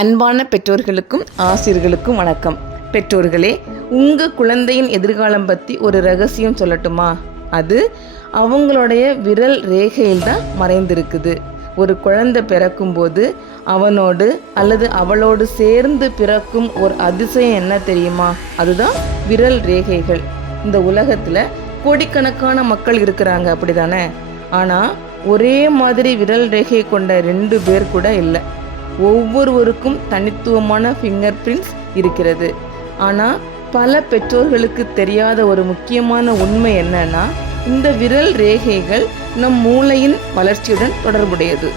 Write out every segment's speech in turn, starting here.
அன்பான பெற்றோர்களுக்கும் ஆசிரியர்களுக்கும் வணக்கம். பெற்றோர்களே, உங்கள் குழந்தையின் எதிர்காலம் பற்றி ஒரு ரகசியம் சொல்லட்டுமா? அது அவங்களுடைய விரல் ரேகையில் தான் மறைந்திருக்குது. ஒரு குழந்தை பிறக்கும்போது அவனோடு அல்லது அவளோடு சேர்ந்து பிறக்கும் ஒரு அதிசயம் என்ன தெரியுமா? அதுதான் விரல் ரேகைகள். இந்த உலகத்தில் கோடிக்கணக்கான மக்கள் இருக்கிறாங்க, அப்படிதானே? ஆனால் ஒரே மாதிரி விரல் ரேகை கொண்ட 2 பேர் கூட இல்லை. ஒவ்வொருவருக்கும் தனித்துவமான ஃபிங்கர் பிரிண்ட்ஸ் இருக்கிறது. ஆனால் பல பெற்றோர்களுக்கு தெரியாத ஒரு முக்கியமான உண்மை என்னன்னா, இந்த விரல் ரேகைகள் நம் மூளையின் வளர்ச்சியுடன் தொடர்புடையது.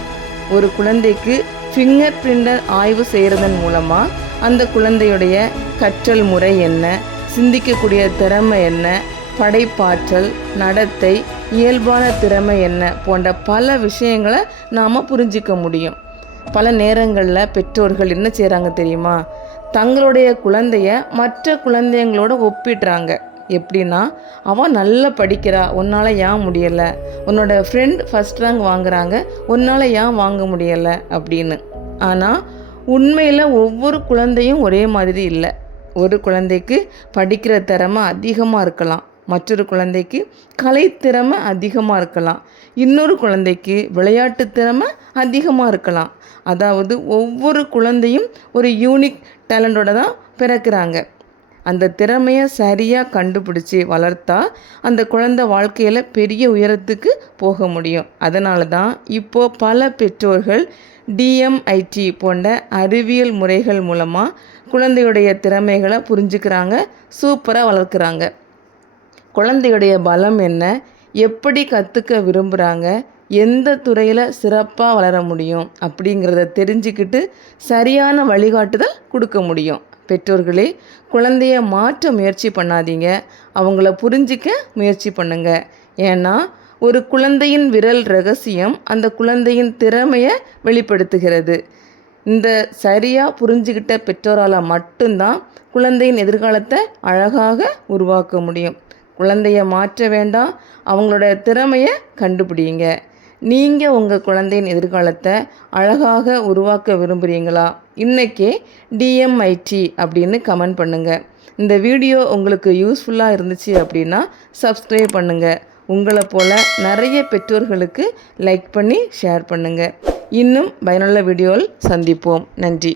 ஒரு குழந்தைக்கு ஃபிங்கர் பிரிண்டை ஆய்வு செய்கிறதன் மூலமாக அந்த குழந்தையுடைய கற்றல் முறை என்ன, சிந்திக்கக்கூடிய திறமை என்ன, படைப்பாற்றல், நடத்தை, இயல்பான திறமை என்ன போன்ற பல விஷயங்களை நாம் புரிஞ்சிக்க முடியும். பல நேரங்களில் பெற்றோர்கள் என்ன செய்கிறாங்க தெரியுமா? தங்களுடைய குழந்தைய மற்ற குழந்தைங்களோட ஒப்பிடுறாங்க. எப்படின்னா, அவன் நல்லா படிக்கிறா, உன்னால் ஏன் முடியலை? உன்னோட ஃப்ரெண்ட் ஃபஸ்ட் ரேங்க் வாங்குறாங்க, உன்னால் ஏன் வாங்க முடியலை அப்படின்னு. ஆனால் உண்மையில் ஒவ்வொரு குழந்தையும் ஒரே மாதிரி இல்லை. ஒரு குழந்தைக்கு படிக்கிற திறமை அதிகமாக இருக்கலாம், மற்றொரு குழந்தைக்கு கலைத்திறமை அதிகமாக இருக்கலாம், இன்னொரு குழந்தைக்கு விளையாட்டு திறமை அதிகமாக இருக்கலாம். அதாவது ஒவ்வொரு குழந்தையும் ஒரு யூனிக் டேலண்டோட தான் பிறக்கிறாங்க. அந்த திறமையை சரியாக கண்டுபிடிச்சி வளர்த்தா அந்த குழந்தை வாழ்க்கையில் பெரிய உயரத்துக்கு போக முடியும். அதனால தான் இப்போது பல பெற்றோர்கள் DMIT போன்ற அறிவியல் முறைகள் மூலமாக குழந்தையுடைய திறமைகளை புரிஞ்சுக்கிறாங்க, சூப்பராக வளர்க்குறாங்க. குழந்தையுடைய பலம் என்ன, எப்படி கற்றுக்க விரும்புகிறாங்க, எந்த துறையில் சிறப்பாக வளர முடியும் அப்படிங்கிறத தெரிஞ்சுக்கிட்டு சரியான வழிகாட்டுதல் கொடுக்க முடியும். பெற்றோர்களே, குழந்தைய மாற்ற முயற்சி பண்ணாதீங்க, அவங்கள புரிஞ்சிக்க முயற்சி பண்ணுங்க. ஏன்னா ஒரு குழந்தையின் விரல் ரகசியம் அந்த குழந்தையின் திறமையை வெளிப்படுத்துகிறது. இந்த சரியாக புரிஞ்சுக்கிட்ட பெற்றோரால் மட்டும்தான் குழந்தையின் எதிர்காலத்தை அழகாக உருவாக்க முடியும். குழந்தைய மாற்ற வேண்டாம், அவங்களோட திறமையை கண்டுபிடிங்க. நீங்கள் உங்கள் குழந்தையின் எதிர்காலத்தை அழகாக உருவாக்க விரும்புகிறீங்களா? இன்றைக்கே DMIT அப்படின்னு கமெண்ட் பண்ணுங்கள். இந்த வீடியோ உங்களுக்கு யூஸ்ஃபுல்லாக இருந்துச்சு அப்படின்னா சப்ஸ்கிரைப் பண்ணுங்கள். உங்களை போல் நிறைய பெற்றோர்களுக்கு லைக் பண்ணி ஷேர் பண்ணுங்கள். இன்னும் பயனுள்ள வீடியோவில் சந்திப்போம். நன்றி.